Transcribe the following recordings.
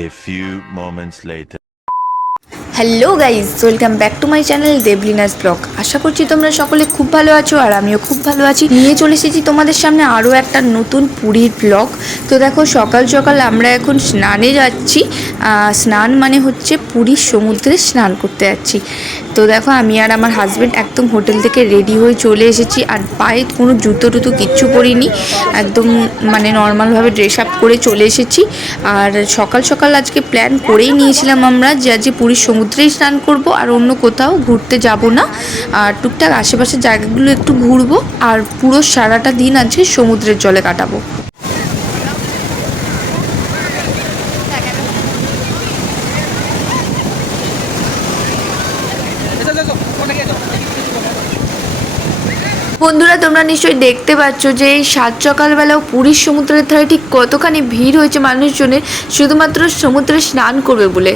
A few moments later. Hello guys welcome back to my channel Deblina's blog আশা করছি তোমরা সকলে খুব ভালো আছো আর আমিও খুব ভালো আছি। নিয়ে চলে এসেছি তোমাদের সামনে আরও একটা নতুন পুরীর ব্লগ তো দেখো, সকাল সকাল আমরা এখন স্নানে যাচ্ছি। স্নান মানে হচ্ছে পুরীর সমুদ্রে স্নান করতে যাচ্ছি। তো দেখো, আমি আর আমার হাজব্যান্ড একদম হোটেল থেকে রেডি হয়ে চলে এসেছি। আর পায়ে কোনো জুতো টুতো কিচ্ছু পরিনি। একদম মানে নর্মালভাবে ড্রেস আপ করে চলে এসেছি। আর সকাল সকাল আজকে প্ল্যান করেই নিয়েছিলাম আমরা যে আজকে পুরীর সমুদ্রেই স্নান করব আর অন্য কোথাও ঘুরতে যাব না। আর টুকটাক আশেপাশের জায়গাগুলো একটু ঘুরবো। আর পুরো সারাটা দিন আজকে সমুদ্রের জলে কাটাবো। বন্ধুরা, তোমরা নিশ্চয়ই দেখতে পাচ্ছ যে এই সাত সকালবেলাও পুরীর সমুদ্রের ধারে ঠিক কতখানি ভিড় হয়েছে মানুষজনের, শুধুমাত্র সমুদ্রে স্নান করবে বলে।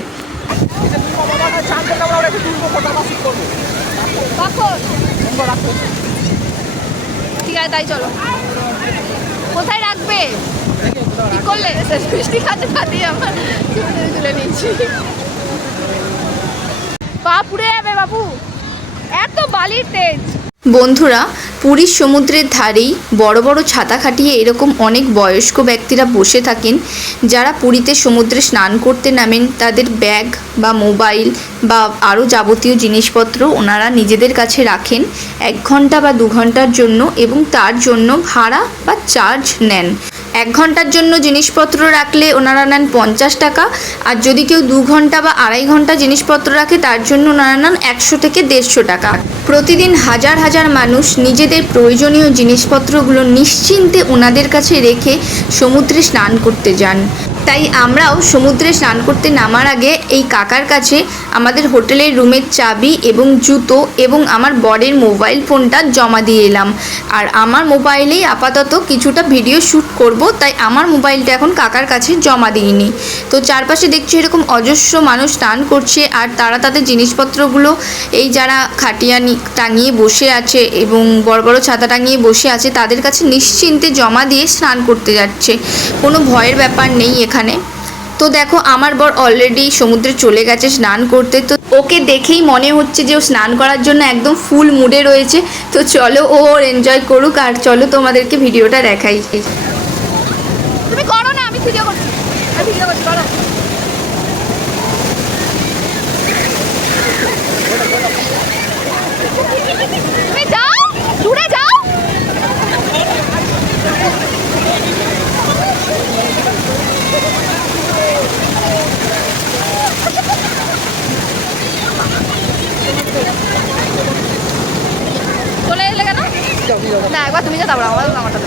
ঠিক আছে, তাই চলো। কোথায় রাখবে? পুড়ে যাবে এত বালির তেজ। বন্ধুরা পুরীর সমুদ্রের ধারেই বড় বড় ছাতা খাটিয়ে এরকম অনেক বয়স্ক ব্যক্তিরা বসে থাকেন, যারা পুরীতে সমুদ্রে স্নান করতে নামেন, তাদের ব্যাগ বা মোবাইল বা আরও যাবতীয় জিনিসপত্র ওনারা নিজেদের কাছে রাখেন, এক ঘণ্টা বা দু ঘণ্টার জন্য এবং তার জন্য ভাড়া বা চার্জ নেন। এক ঘণ্টার জন্য জিনিসপত্র রাখলে ওনারা নেন পঞ্চাশ টাকা। আর যদি কেউ দু ঘণ্টা বা আড়াই ঘণ্টা জিনিসপত্র রাখে, তার জন্য ওনারা নেন একশো থেকে দেড়শো টাকা। প্রতিদিন হাজার হাজার মানুষ নিজেদের প্রয়োজনীয় জিনিসপত্রগুলো নিশ্চিন্তে ওনাদের কাছে রেখে সমুদ্রে স্নান করতে যান। তাই আমরাও সমুদ্রে স্নান করতে নামার আগে এই কাকার কাছে আমাদের হোটেলের রুমের চাবি এবং জুতো এবং আমার বরের মোবাইল ফোনটা জমা দিয়ে এলাম। আর আমার মোবাইলেই আপাতত কিছুটা ভিডিও শ্যুট করব, তাই আমার মোবাইলটা এখন কাকার কাছে জমা দিইনি। তো চারপাশে দেখছি এরকম অজস্র মানুষ স্নান করছে, আর তারা তাদের জিনিসপত্রগুলো এই যারা খাটিয়া নি- টাঙিয়ে বসে আছে এবং বড় বড় ছাতা টাঙিয়ে বসে আছে, তাদের কাছে নিশ্চিন্তে জমা দিয়ে স্নান করতে যাচ্ছে। কোনো ভয়ের ব্যাপার নেই, এখানে তো দেখো, আমার বর অলরেডি সমুদ্রে চলে গেছে স্নান করতে। তো ওকে দেখেই মনে হচ্ছে যে ও স্নান করার জন্য একদম ফুল মুডে রয়েছে। তো চলো, ও ওর এনজয় করুক আর চলো তোমাদেরকে ভিডিওটা দেখাই। তুমি করো না, আমি ভিডিও করছি। ভিডিও করছি, করো তুমি যাও দূরে যাও চলে এলে কেন না একবার তুমি যা তারপর আমার আমারটা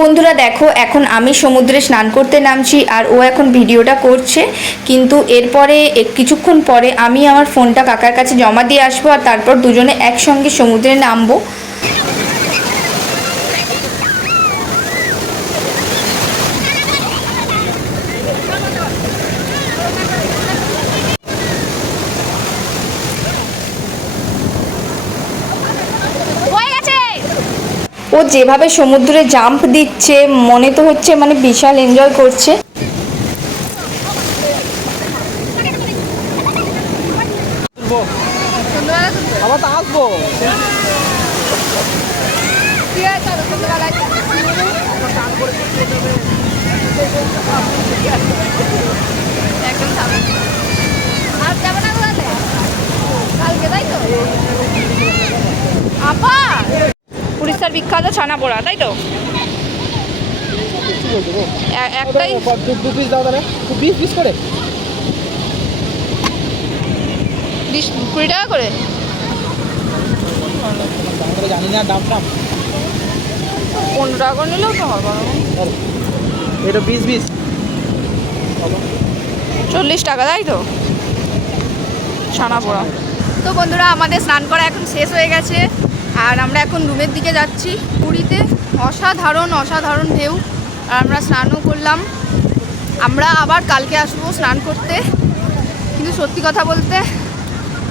বন্ধুরা দেখো, এখন আমি সমুদ্রে স্নান করতে নামছি আর ও এখন ভিডিওটা করছে। কিন্তু এরপরে কিছুক্ষণ পরে আমি আমার ফোনটা কাকার কাছে জমা দিয়ে আসব আর তারপর দুজনে একসঙ্গে সমুদ্রে নামবো হয়ে গেছে ও যেভাবে সমুদ্রে জাম্প দিচ্ছে মনে তো হচ্ছে মানে বিশাল এনজয় করছে। আপা উড়িষ্যার বিখ্যাত ছানা পোড়া তাই তো? দু পিস বিশ পিস করে কুড়ি টাকা করে? জানি না পনেরো টাকা করে নিলেও তো হবে বিশ চল্লিশ টাকা, তাই তো? ছানা পোড়া তো বন্ধুরা, আমাদের স্নান করা এখন শেষ হয়ে গেছে। আর আমরা এখন রুমের দিকে যাচ্ছি পুরীতে। অসাধারণ অসাধারণ ঢেউ। আর আমরা স্নানও করলাম। আমরা আবার কালকে আসব স্নান করতে। কিন্তু সত্যি কথা বলতে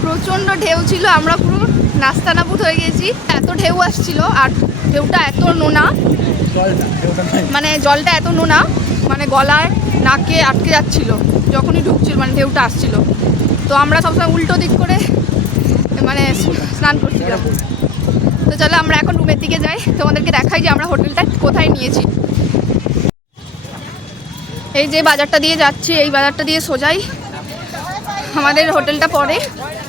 প্রচণ্ড ঢেউ ছিল। আমরা পুরো নাস্তানাবুদ হয়ে গেছি। এত ঢেউ আসছিল আর ঢেউটা এত নোনা। মানে জলটা এত নোনা মানে গলায় নাকে আটকে যাচ্ছিল। যখনই ঢুকছিল মানে ঢেউটা আসছিল। তো আমরা সবসময় উল্টো দিক করে মানে স্নান করছিলাম তো চলো আমরা এখন রুমের দিকে যাই। তোমাদেরকে দেখাই যে আমরা হোটেলটা কোথায় নিয়েছি। এই যে বাজারটা দিয়ে যাচ্ছি এই বাজারটা দিয়ে সোজাই আমাদের হোটেলটা পড়ে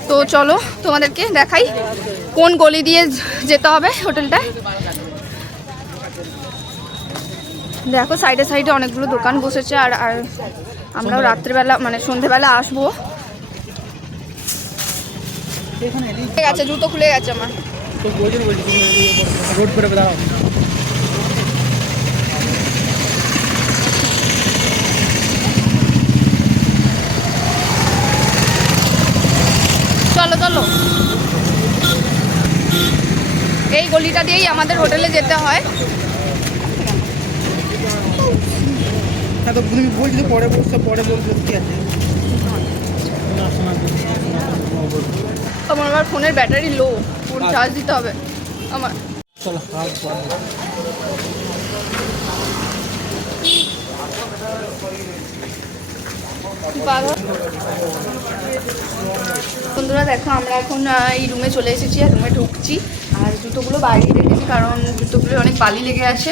তো চলো তোমাদেরকে দেখাই কোন গলি দিয়ে যেতে হবে হোটেলটায় দেখো সাইডে সাইডে অনেকগুলো দোকান বসেছে আর আর আমরাও রাত্রিবেলা মানে সন্ধেবেলা আসব। গেছে জুতো খুলে গেছে আমার। তো বলছি বলছি রোড করে দাঁড়াও। চলো চলো। এই গলিটা দিয়েই আমাদের হোটেলে যেতে হয়। হ্যাঁ তুমি বলছি পরে বলছো পরে বলছো কি আছে? আমার ফোনের ব্যাটারি লো ফোন চার্জ দিতে হবে আমার। চলো পরে বন্ধুরা দেখো আমরা এখন এই রুমে চলে এসেছি আর রুমে ঢুকছি। আর জুতোগুলো বাইরে রেখেছি কারণ জুতোগুলো অনেক বালি লেগে আছে।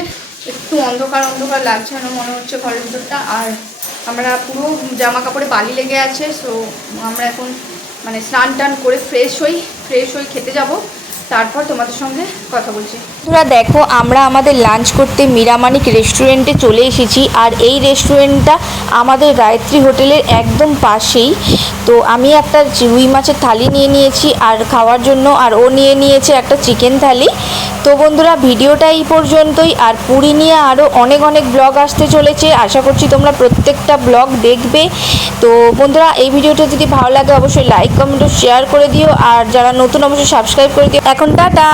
একটু অন্ধকার অন্ধকার লাগছে যেন মনে হচ্ছে ঘরের ভিতরটা। আর আমরা পুরো জামা কাপড়ে বালি লেগে আছে সো আমরা এখন মানে স্নান টান করে ফ্রেশ হই ফ্রেশ হই খেতে যাব। তারপর তোমাদের সঙ্গে কথা বলছি। বন্ধুরা দেখো, আমরা আমাদের লাঞ্চ করতে মীরামানিক রেস্টুরেন্টে চলে এসেছি আর এই রেস্টুরেন্টটা আমাদের গায়ত্রী হোটেলের একদম পাশেই। তো আমি একটা রুই মাছের থালি নিয়ে নিয়েছি আর খাওয়ার জন্য আর ও নিয়ে নিয়েছে একটা চিকেন থালি। তো বন্ধুরা, ভিডিওটা এই পর্যন্তই। আর পুরী নিয়ে আরও অনেক অনেক ব্লগ আসতে চলেছে। আশা করছি তোমরা প্রত্যেকটা ব্লগ দেখবে। তো বন্ধুরা, এই ভিডিওটা যদি ভালো লাগে, অবশ্যই লাইক কমেন্ট শেয়ার করে দিও। আর যারা নতুন, অবশ্যই সাবস্ক্রাইব করে দিও। এখন টাটা।